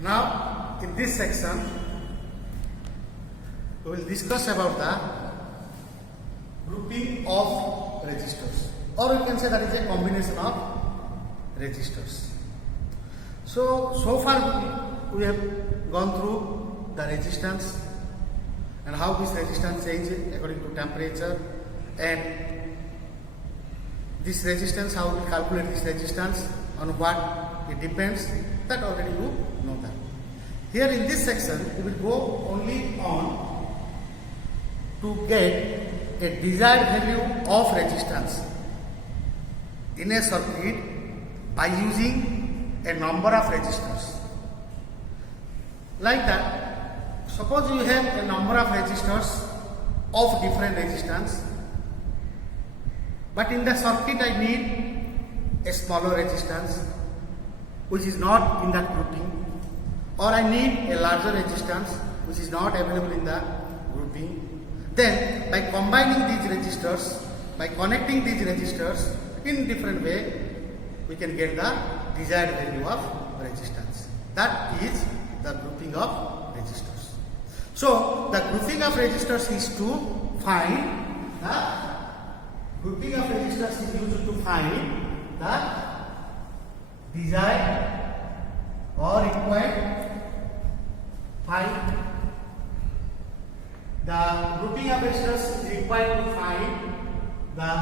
Now, in this section, we will discuss about the grouping of resistors, or you can say that is a combination of resistors. So far we have gone through the resistance and how this resistance changes according to temperature, and this resistance, how we calculate this resistance, on what it depends, that already you know that. Here in this section we will go only on to get a desired value of resistance in a circuit by using a number of resistors. Like that, suppose you have a number of resistors of different resistance, but in the circuit I need a smaller resistance which is not in that grouping, or I need a larger resistance which is not available in the grouping. Then by combining these resistors, by connecting these resistors in different way, we can get the desired value of resistance. That is the grouping of resistors. So the grouping of resistors is to find the grouping of resistors is used to find the desired or required the grouping of resistors is required to find the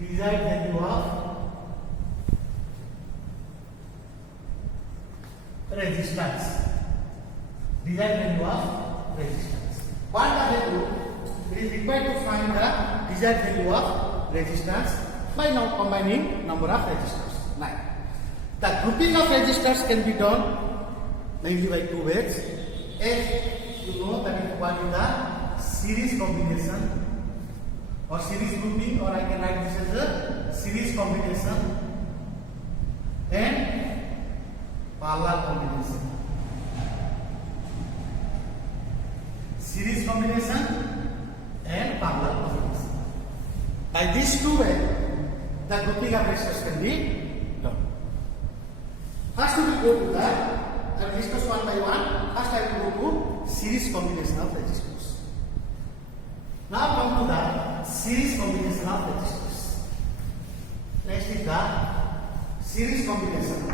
desired value of resistance. Desired value of resistance. What does it do? It is required to find the desired value of resistance by now combining number of resistors. Now, the grouping of resistors can be done mainly by two ways. If you know that is what is the series combination or series grouping, or I can write this as a series combination and parallel combination. Series combination and parallel combination. By these two ways, the grouping of resistors can be done. First we will go to the resistors one by one. First I will go to series combination of resistors. Now come to the series combination of resistors. Next is the series combination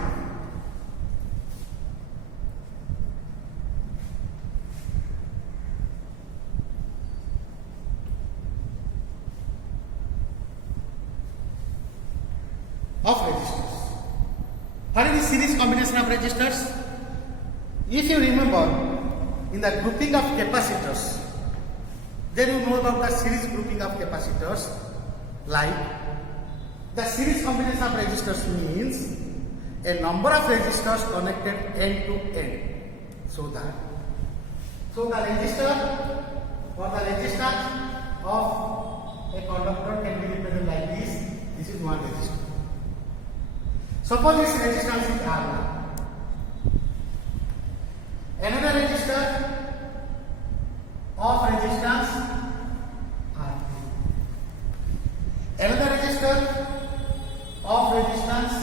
of resistors. What is the series combination of resistors? If you remember, in the grouping of capacitors, then you know about the series grouping of capacitors. Like the series combination of resistors means a number of resistors connected end to end. So the resistor or the resistance of a conductor can be represented like this. This is one resistor. Suppose this resistance is R1. Another resistor of resistance R2. Another resistor of resistance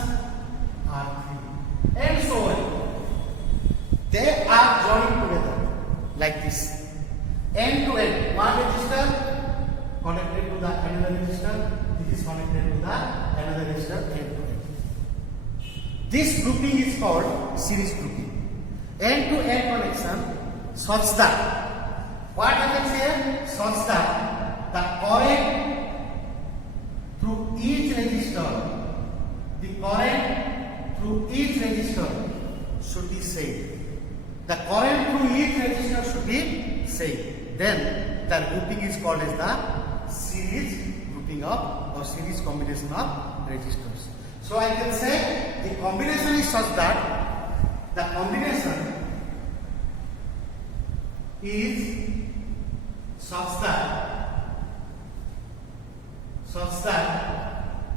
R3. And so on. They are joined together like this. End to end. One resistor connected to the another resistor. This is connected to the another resistor end to end. This grouping is called series grouping. End-to-end connection such that, what happens here? Such that the current through each resistor, should be same. The current through each resistor should be same. Then the grouping is called as the series grouping of or series combination of resistors. So I can say the combination is such that the combination is such that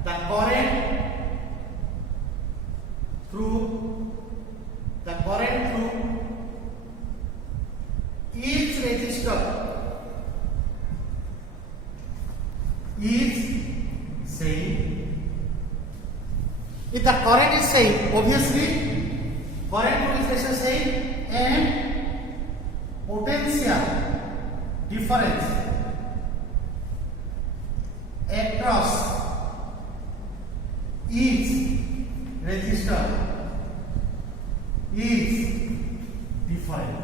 the current through each resistor is same. If the current is same, obviously current through this resistor same and potential difference across each resistor is different.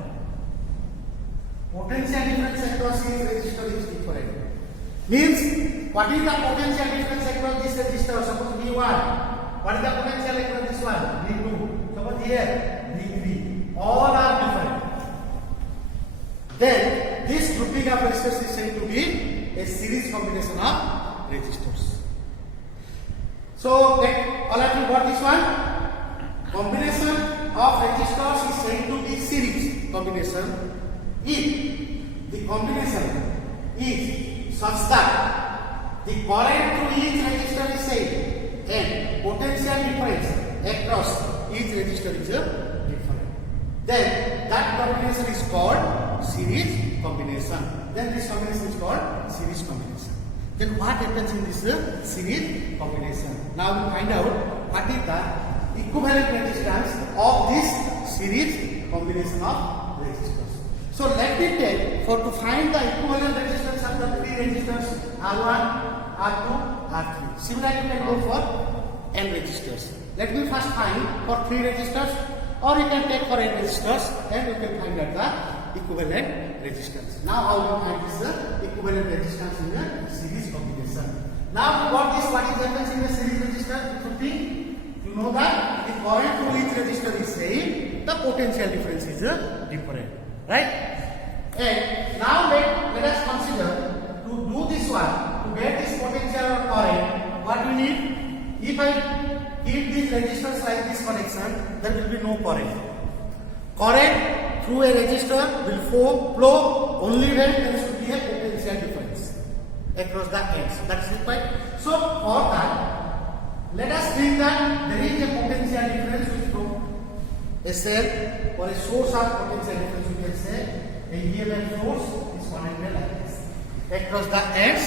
Potential difference across each resistor is different. Means, what is the potential difference across this resistor? Suppose V1. What is the potential across this one? V2. Suppose here V3. All are different. Then this grouping of resistors is said to be a series combination of resistors. So that all of you got this one? Combination of resistors is said to be series combination if the combination is such that the current through each resistor is same and potential difference across each resistor is different. Then that combination is called series combination. Then this combination is called series combination. Then what happens in this series combination? Now we find out what is the equivalent resistance of this series combination of resistors. So let me take to find the equivalent resistance of the three resistors R1, R2, R3. Similarly, you can go for n resistors. Let me first find for 3 resistors, or you can take for n resistors, and you can find out the equivalent resistance. Now how you find this equivalent resistance in the series combination? Now what is what is happens in the series resistor? You know that the current through each resistor is same, the potential difference is different, right? And now let us consider to do this one, to get this potential or current, what we need? If I keep these resistors like this connection, there will be no current. Current through a resistor will flow only when there should be a potential difference across the ends. That is required. So for that, let us think that there is a potential difference which from a cell or a source of potential difference, we can say a EMF source is connected like this across the ends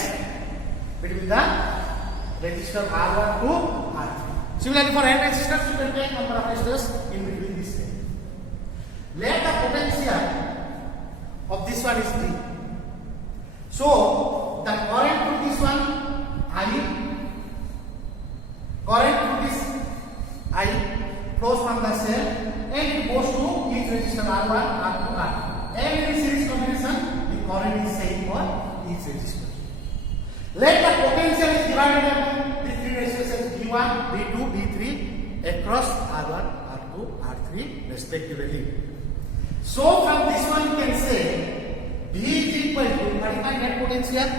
between the resistor R1 to R3. Similarly, for n resistors, you can take number of resistors in between this end. Let the potential of this one is 3. So the current through this one I, current through this I flows from the cell and it goes to each resistor R1, R2, R3. And in series combination, the current is same for each resistor. Let the potential is divided among the 3 resistors V1, V2, V3 across R1, R2, R3 respectively. So from this one you can say V is equal to, what is my net potential?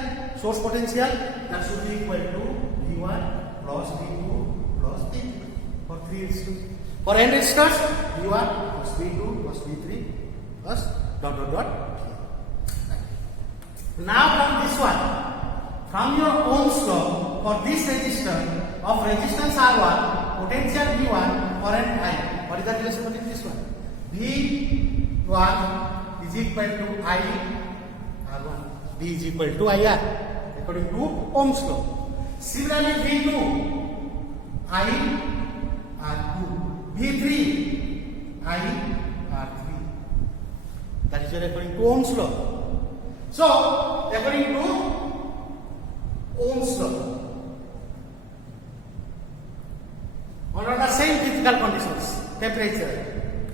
Source potential, that should be equal to V1 plus V2 plus V3 for 3 resistors. For n resistors, V1 plus V2 plus V3 plus dot. Now from this one, from your Ohm's law, for this resistor of resistance R1, potential V1, current I. What is the relation between this one? V1 is equal to I R1. V is equal to IR according to Ohm's law. Similarly, V2 I R2. V3 I R3. That is according to Ohm's law. So, according to Ohm's law, under the same physical conditions, temperature,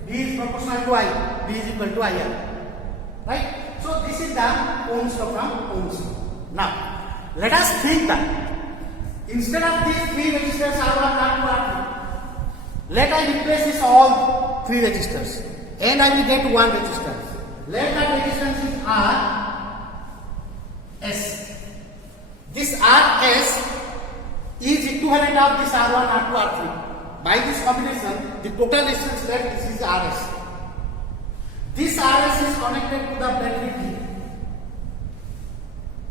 V is proportional to I, V is equal to IR. Right? So, this is the Ohm's law from Ohm's law. Now, let us think that instead of these 3 resistors R1, R2, R3, let I replace this all 3 resistors and I will get 1 resistor. Let that resistance is RS. This RS is equivalent of this R1, R2, R3. By this combination, the total resistance left, this is RS. This RS is connected to the battery P.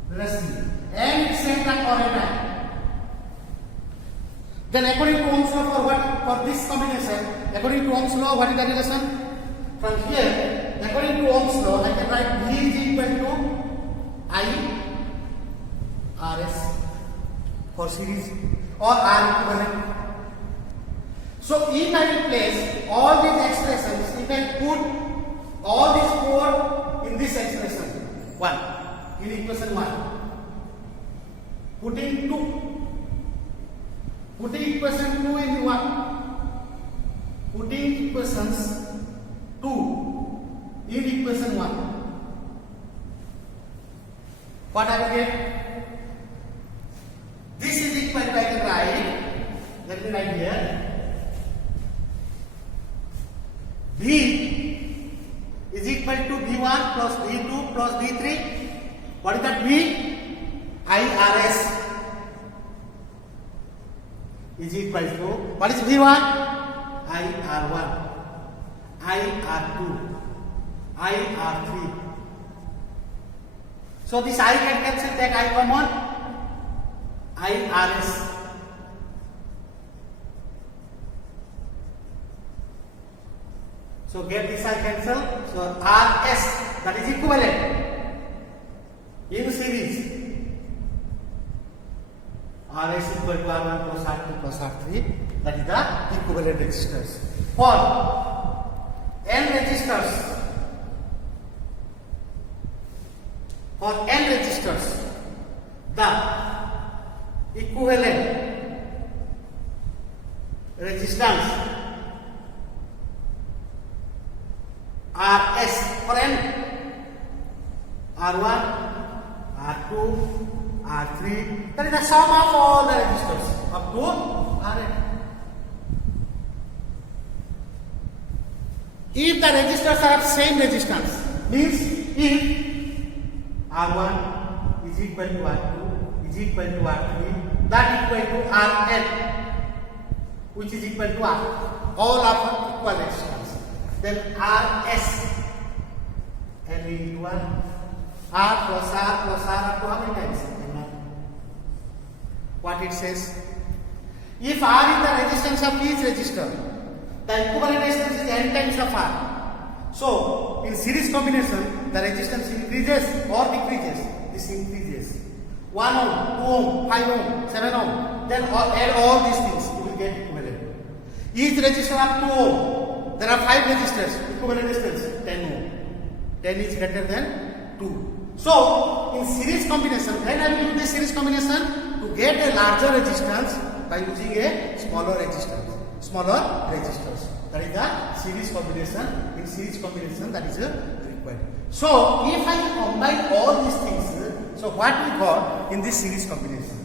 Let us see. And it sends the current I. Then according to Ohm's law for this combination, according to Ohm's law, what is the relation? From here, according to Ohm's law, I can write V is equal to I RS for series or R equivalent. So So if I will place all these expressions, if I put all these 4 in this expression, 1, in equation 1, putting 2, putting equation 2 in 1, putting equations 2 in equation 1, what I will get? This is equal to, I can write, let me write here, V is equal to V1 plus V2 plus V3. What is that V? IRS is equal to, what is V1? IR1, IR2, IR3. So this I can cancel, take I common, IRS. So get this I cancel. So RS, that is equivalent in series. RS equal to R1 plus R2 plus R3. That is the equivalent resistors. For N resistors, the equivalent resistance RS for N, R1, R2, R3, that is the sum of all the resistors up to Rn. If the resistors are same resistance, means if R1 is equal to R2 is equal to R3, that equal to Rn, which is equal to R, all of equal resistance. Then RS, N into 1, R plus R up to how many times? What it says? If R is the resistance of each resistor, the equivalent resistance is N times of R. So, in series combination, the resistance increases or decreases. This increases. 1 ohm, 2 ohm, 5 ohm, 7 ohm. Then add all these things, you will get equivalent. Each resistor of 2 ohm, there are 5 resistors, equivalent resistance 10 ohm. 10 is greater than 2. So, in series combination, when I will use the series combination? To get a larger resistance by using a smaller resistance. That is the series combination. In series combination, that is required. So, if I combine all these things, so what we got in this series combination?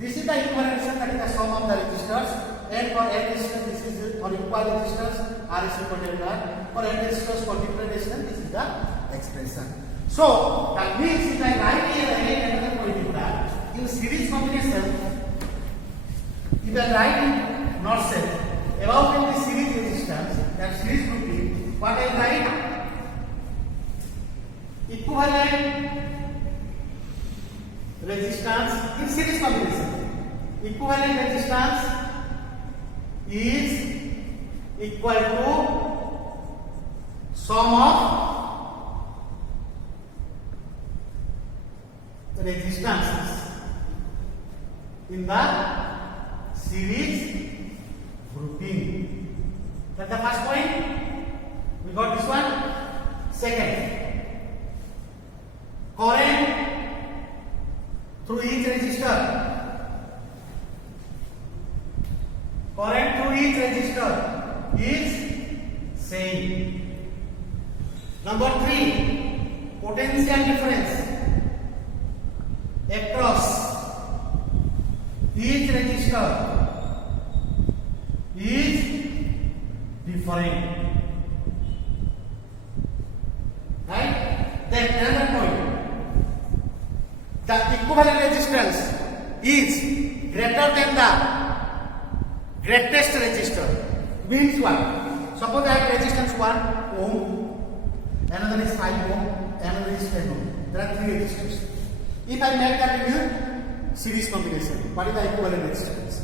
This is the equivalent resistance, that is the sum of the resistors. And for N resistors, this is for equal resistors, R is equal to R. For N resistors, for different resistance, this is the expression. So, that means if I write here again another formula, in series combination, if I write in not set, about in the series resistance, that series grouping, what I write? Equivalent resistance in series combination. Equivalent resistance is equal to sum of resistances in the series grouping. That's the first point. We got this one. Second, current through each resistor. Current through each resistor is same. Number 3, potential difference across each resistor is different. Right? Then another point, the equivalent resistance is greater than the greatest resistor. Means what? Suppose I have resistance 1 ohm, another is 5 ohm, another is 10 ohm. There are 3 resistors. If I make that in series combination, what is the equivalent resistance?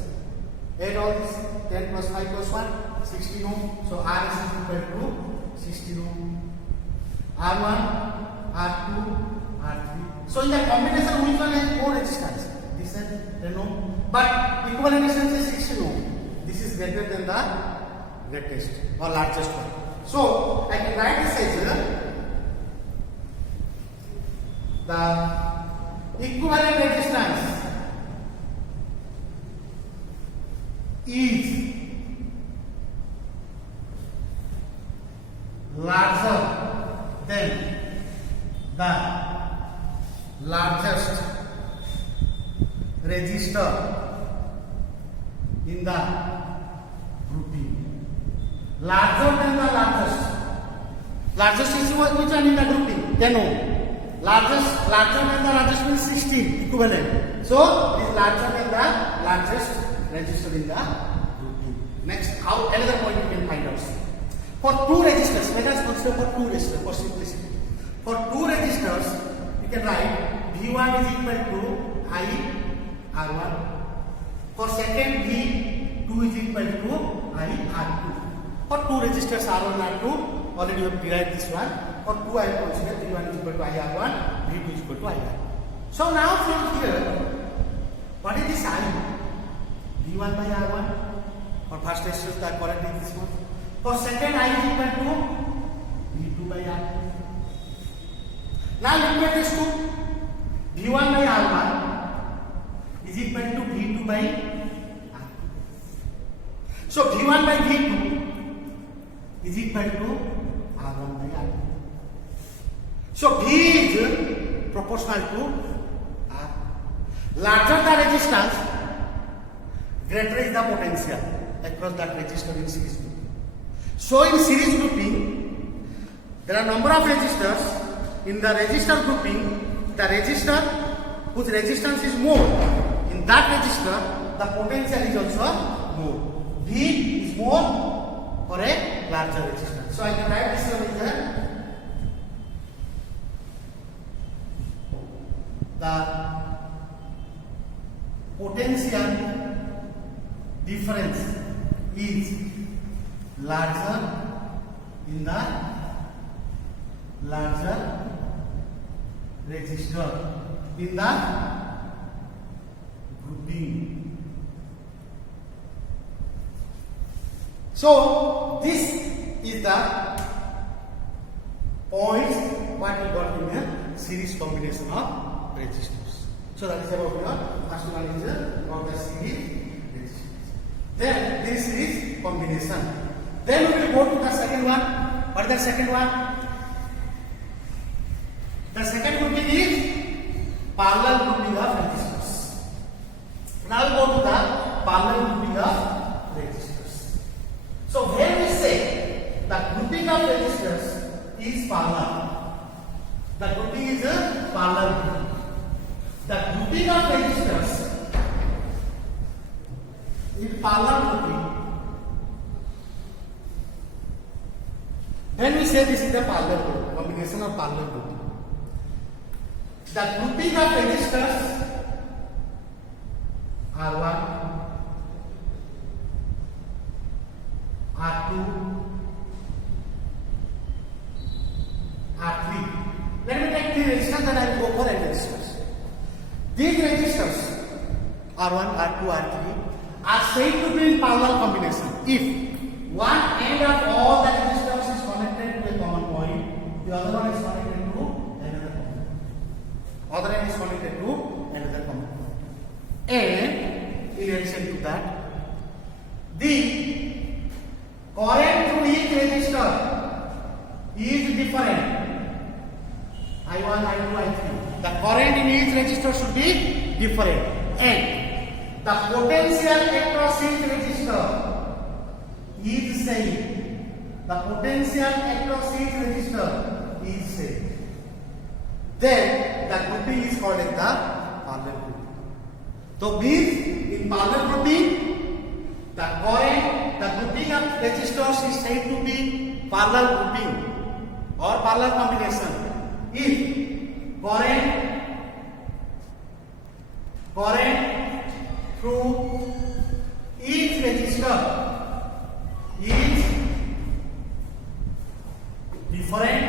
Add all this, 10 plus 5 plus 1, 16 ohm. So R is equal to 16 ohm. R1, R2, R3. So in the combination, which one has more resistance? This is 10 ohm. But equivalent resistance is 16 ohm. This is greater than the greatest or largest one. So I can write this as the equivalent resistance is larger than the largest resistor in the grouping. Larger than the largest. Largest is which one in the grouping? 10 ohm. Larger than the largest means 16 equivalent. So it is larger than the largest resistor in the grouping. Next, how another point you can find out. For two resistors, let us consider for two resistors for simplicity. For two resistors, you can write V1 is equal to I R1. For second, V2 is equal to I R2. For two resistors R1 R2, already we have derived this one. For 2 I have considered V1 is equal to IR1, V2 is equal to IR. So now from here, what is this I? V1 by R1. For first resistors, the correct is this one. For second I is equal to V2 by R2. Now look at this two. V1 by R1 is equal to V2 by R2. So V1 by V2 is equal to R1 by R2. So V is proportional to R. Larger the resistance, greater is the potential across that resistor in series grouping. So in series grouping, there are number of resistors. In the resistor grouping, the resistor whose resistance is more, in that resistor, the potential is also more. V is more for a larger resistance. So I can write this one here. The potential difference is larger in the larger resistor in the grouping. So this is the points what we got in a series combination of resistors. So that is about your first one is about the series resistors. Then this is combination. Then we will go to the second one. What is the second one? The second grouping is parallel grouping of resistors. Now we go to the parallel grouping of resistors. So when we say the grouping of resistors is parallel, the grouping is a parallel grouping. The grouping of resistors is parallel grouping. When we say this is the parallel group, combination of parallel grouping. The grouping of resistors R1, R2, R3. Let me take 3 resistors, then I will go for 8 resistors. These resistors R1, R2, R3 are said to be in parallel combination if one end of all the resistors is connected to a common point, the other one is connected to another common point. Other end is connected to another common point. And in addition to that, the current through each resistor is different. I1, I2, I3. The current in each resistor should be different. And the potential across each resistor is same. The potential across each resistor is same. Then the grouping is called as the parallel grouping. So means in parallel grouping, the current, the grouping of resistors is said to be parallel grouping or parallel combination. If current through each resistor is different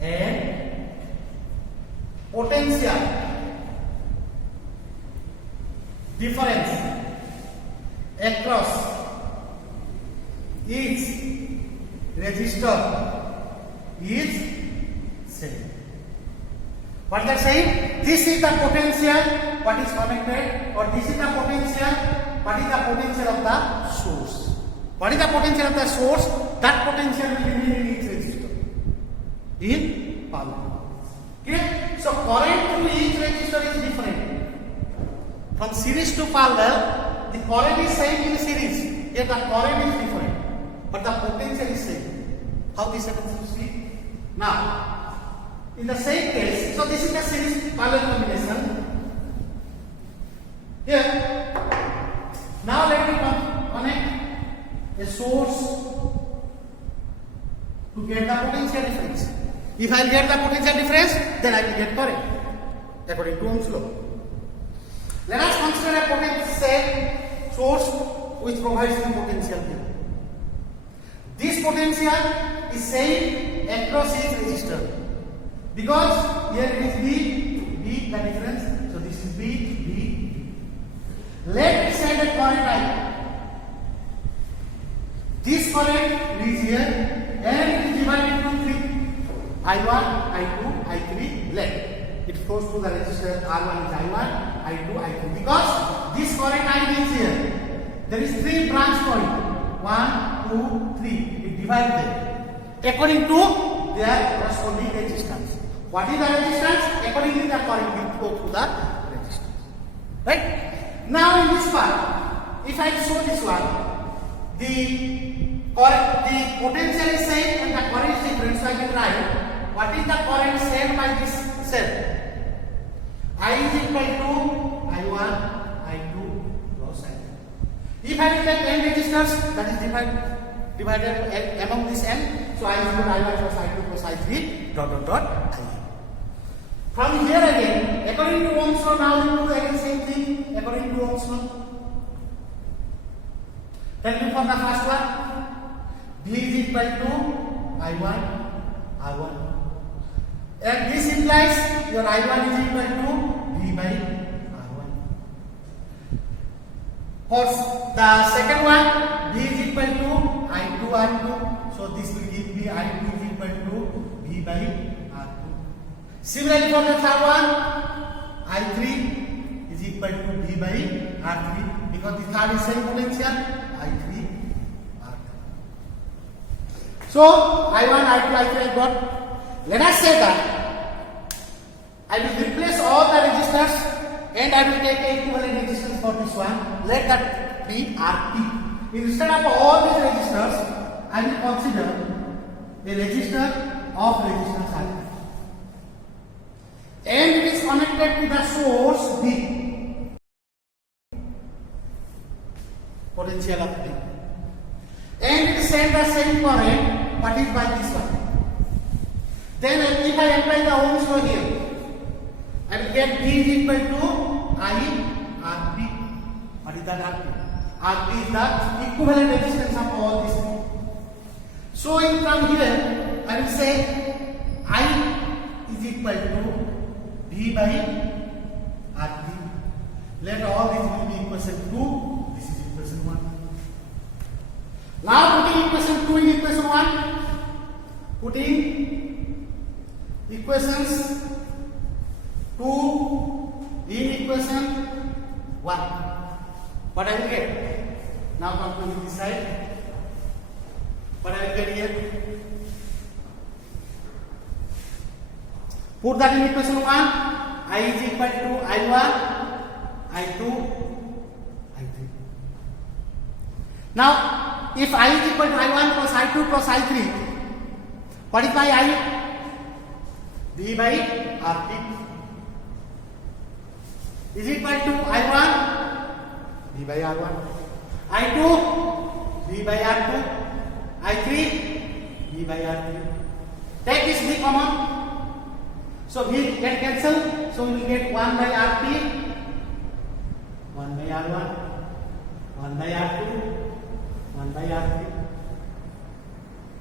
and potential difference across resistor is same. What is that saying? This is the potential what is connected, or this is the potential. What is the potential of the source? What is the potential of the source? That potential will remain in each resistor in parallel. Okay? So current through each resistor is different. From series to parallel, the current is same in series. Here the current is different, but the potential is same. How this happens to see? Now, in the same case, so this is the series parallel combination. Here, now let me connect a source to get the potential difference. If I get the potential difference, then I will get current according to Ohm's law. Let us consider a potential source which provides the potential here. This potential is same across each resistor, because here it is B, the difference. So this is B. Let me send a current I. This current is here and it is divided into three: I1, I2, I3. It flows through the resistor. R1 is I1, I2, I3. Because this current I is here, there is three branch points. 1, 2, 3. It divides them according to their corresponding resistance. What is the resistance? Accordingly, the current will flow through the resistance. Right? Now, in this part, if I show this one, the potential is same and the current is different. So I can write what is the current sent by this cell. I is equal to I1, I2 plus I3. If I will take n resistors, that is divided among this n. So I is equal to I1 plus I2 plus I3 I. From here again, according to Ohm's law, now we do again same thing according to Ohm's law. Tell me for the first one, V is equal to I1, R1. And this implies your I1 is equal to V by R1. For the second one, V is equal to I2, R2. So this will give me I2 is equal to V by R2. Similarly for the third one, I3 is equal to V by R3, because the third is same potential, I3, R3. So I1, I2, I3 I got. Let us say that I will replace all the resistors and I will take a equivalent resistance for this one. Let that be RP. Instead of all these resistors, I will consider a resistor of resistance RP. And it is connected to the source B, potential of B, and it sends the same current what is by this one. Then if I apply the Ohm's law here, I will get V is equal to I RP. What is that RP? RP is the equivalent resistance of all these things. So from here I will say I is equal to V by RP. Let all these will be equation 2. This is equation 1. Now putting equation 2 in equation 1, putting equations 2 in equation 1. What I will get? Now come to this side. What I will get here? Put that in equation 1. I is equal to I1, I2, I3. Now, if I is equal to I1 plus I2 plus I3, what is my I? V by RP is equal to I1, V by R1, I2, V by R2, I3, V by R3. Take this V common. So V can cancel. So we will get 1 by RP, 1 by R1, 1 by R2, 1 by R3.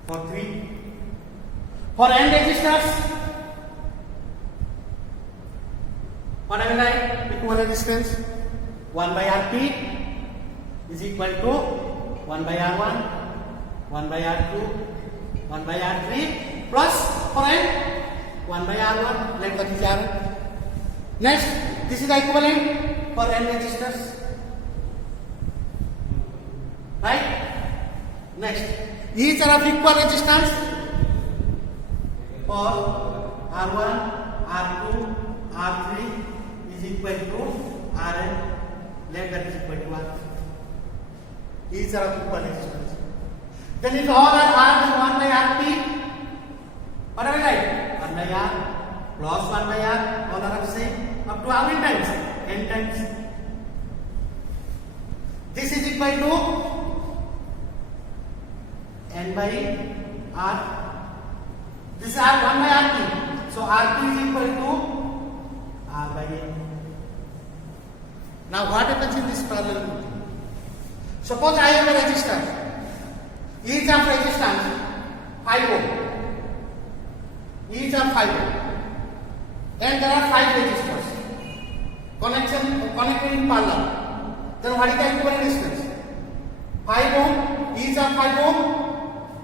For 3. For n resistors, what I will write? Equivalent resistance 1 by RP is equal to 1 by R1, 1 by R2, 1 by R3 plus for N 1 by R1. Let that is R1. Next, this is the equivalent for N resistors. Right? Next, each are of equal resistance for R1, R2, R3 is equal to Rn. Let that is equal to R. Each are of equal resistance. Then if all are R, then 1 by Rp. What am I write? 1 by R plus 1 by R, all are of same. Up to how many times? N times. This is equal to N by R. This is R 1 by Rp. So Rp is equal to R by N. Now what happens in this parallel grouping? Suppose I have a resistor. Each of resistance 5 ohm. Each of 5 ohm. And there are 5 resistors connected in parallel. Then what is the equivalent resistance? 5 ohm. Each of 5 ohm.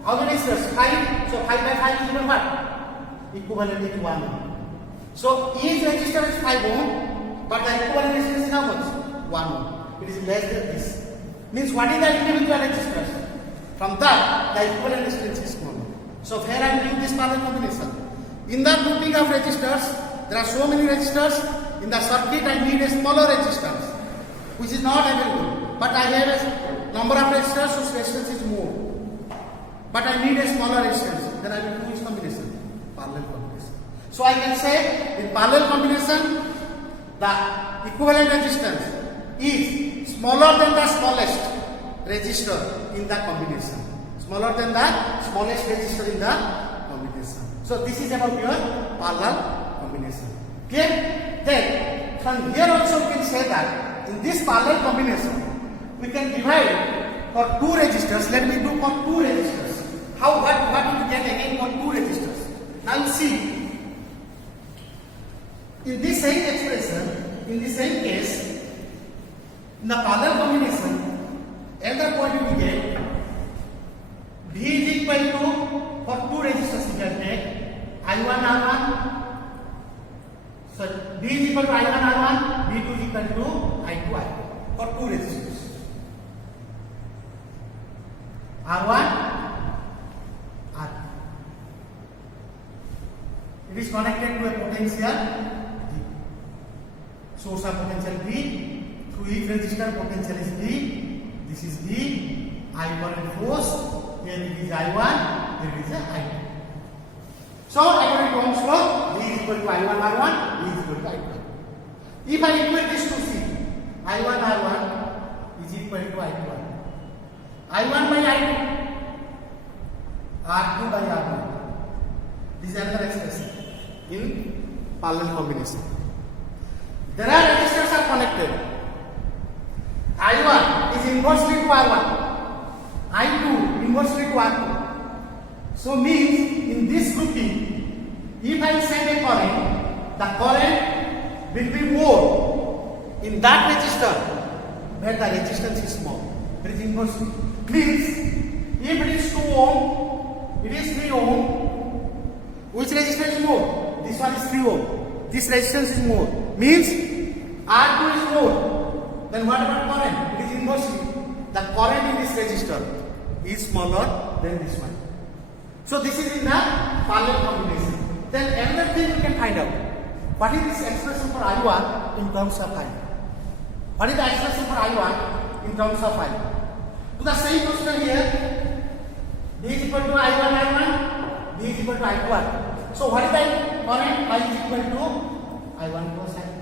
How many resistors? 5. So 5 by 5 is equal to what? Equivalent is 1 ohm. So each resistor is 5 ohm, but the equivalent resistance is how much? 1 ohm. It is less than this. Means what is the individual resistors? From that, the equivalent resistance is smaller. So here I am doing this parallel combination. In the grouping of resistors, there are so many resistors. In the circuit, I need a smaller resistance, which is not available. But I have a number of resistors whose resistance is more. But I need a smaller resistance. Then I will do which combination? Parallel combination. So I can say in parallel combination, the equivalent resistance is smaller than the smallest resistor in the combination. Smaller than the smallest resistor in the combination. So this is about your parallel combination. Okay? Then from here also we can say that in this parallel combination we can divide for 2 resistors. Let me do for 2 resistors. What will we get again for 2 resistors? Now you see, in this same expression, in the same case, in the parallel combination, another point we get V is equal to, for 2 resistors we can take I1 R1. So V is equal to I1 R1, V2 is equal to I2 I2 for 2 resistors. R1 R2. It is connected to a potential V. Source of potential V. Through each resistor potential is V. This is V. I current flows. Here it is I1. Here it is I2. So according to Ohm's law, V is equal to I1 R1. V is equal to I2. If I equate this to C, I1 R1 is equal to I2 R2. I1 by I2, R2 by R1. This is another expression in parallel combination. There are resistors are connected. I1 is inversely to R1. I2 inversely to R2. So means in this grouping, if I send a current, the current will be more in that resistor where the resistance is small. It is inversely. Means if it is 2 ohm, it is 3 ohm. Which resistance is more? This one is 3 ohm. This resistance is more. Means R2 is more. Then what about current? It is inversely. The current in this resistor is smaller than this one. So this is in the parallel combination. Then another thing we can find out. What is this expression for I1 in terms of I? What is the expression for I1 in terms of I? To the same question here, V is equal to I1 I1, V is equal to I2 R2. So what is the current? I is equal to I1 plus I2.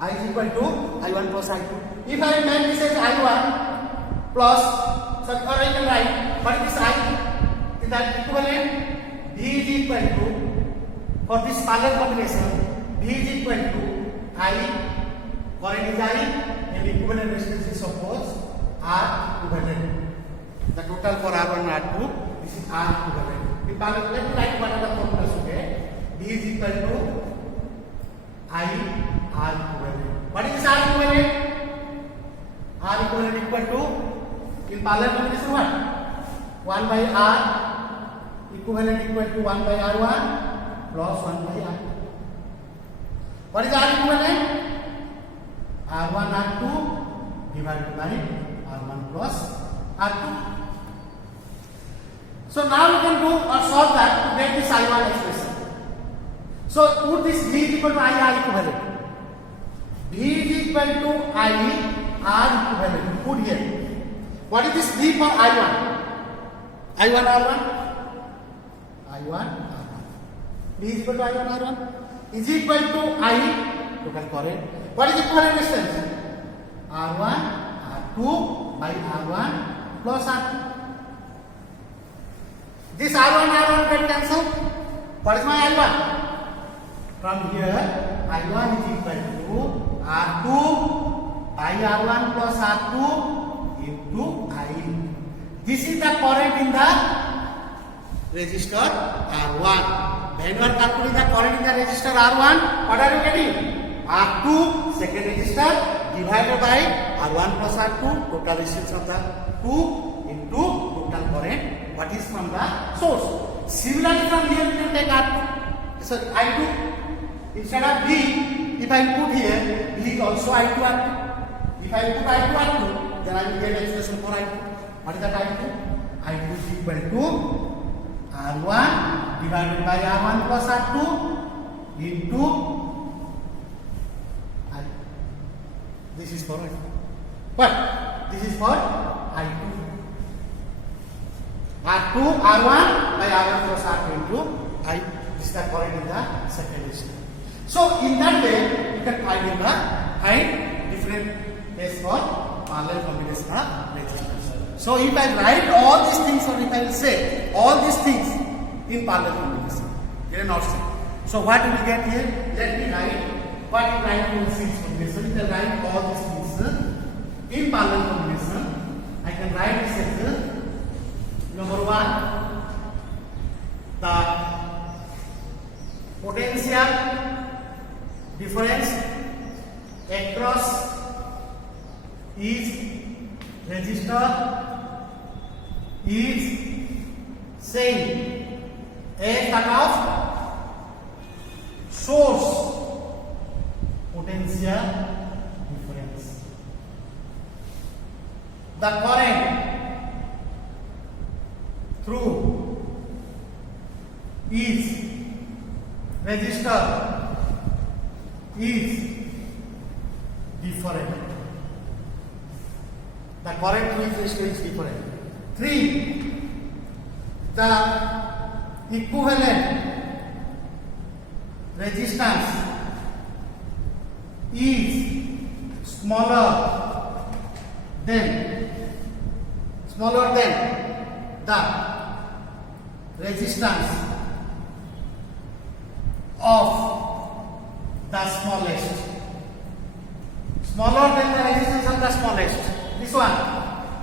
I is equal to I1 plus I2. If I make this as I1 plus, so or I can write, what is this I? Is that equivalent? V is equal to, for this parallel combination, V is equal to I, current is I, and equivalent resistance is suppose R equivalent. The total for R1 and R2, this is R equivalent. In parallel, let me write what are the formulas today. V is equal to I R equivalent. What is this R equivalent? R equivalent equal to, in parallel combination what? 1 by R equivalent equal to 1 by R1 plus 1 by R2. What is R equivalent? R1 R2 divided by R1 plus R2. So now we can do or solve that to get this I1 expression. So put this V is equal to I R equivalent. V is equal to I R equivalent. Put here. What is this V for I1? I1 R1. I1 R1. V is equal to I1 R1 is equal to I total current. What is equivalent resistance? R1 R2 by R1 plus R2. This R1 get cancelled. What is my I1? From here, I1 is equal to R2 by R1 plus R2 into I. This is the current in the resistor R1. When you are calculating the current in the resistor R1, what are you getting? R2, second resistor, divided by R1 plus R2, total resistance of the 2 into total current, what is from the source. Similarly, from here we can take R2, sorry, I2. Instead of V, if I put here, V is also I2 R2. If I put I2 R2, then I will get expression for I2. What is that I2? I2 is equal to R1 divided by R1 plus R2 into I. This is for I2. What? This is for I2. R2, R1 by R1 plus R2 into I. This is the current in the second resistor. So in that way, you can find different ways for parallel combination of resistors. So if I write all these things, or if I will say all these things in parallel combination, they are not same. So what we will get here? Let me write what you write in series combination. You can write all these things in parallel combination. I can write this as number 1, the potential difference across each resistor is same as that of source potential difference. The current through each resistor is different. The current through each resistor is different. 3. The equivalent resistance is smaller than the resistance of the smallest. Smaller than the resistance of the smallest. This one.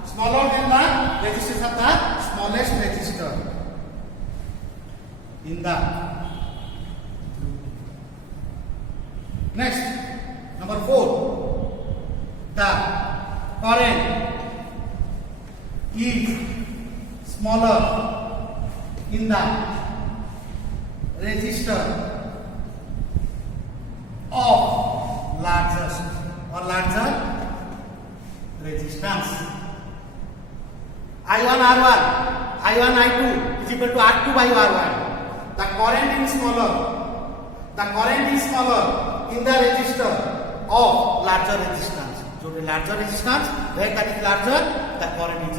Smaller than the resistance of the smallest resistor in the. Next, number 4. The current is smaller in the resistor of larger resistance. I1 R1, I1 I2 is equal to R2 by R1. The current is smaller. The current is smaller in the resistor of larger resistance. So the larger resistance, where that is larger, the current is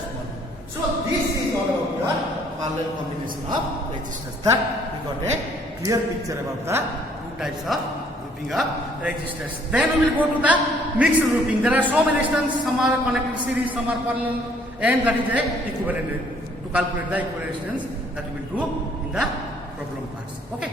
smaller. So this is all about your parallel combination of resistors. That we got a clear picture about the two types of looping of resistors. Then we will go to the mixed looping. There are so many resistors, some are connected series, some are parallel, and that is a equivalent. To calculate the equivalent resistance, that we will do in the problem parts. Okay.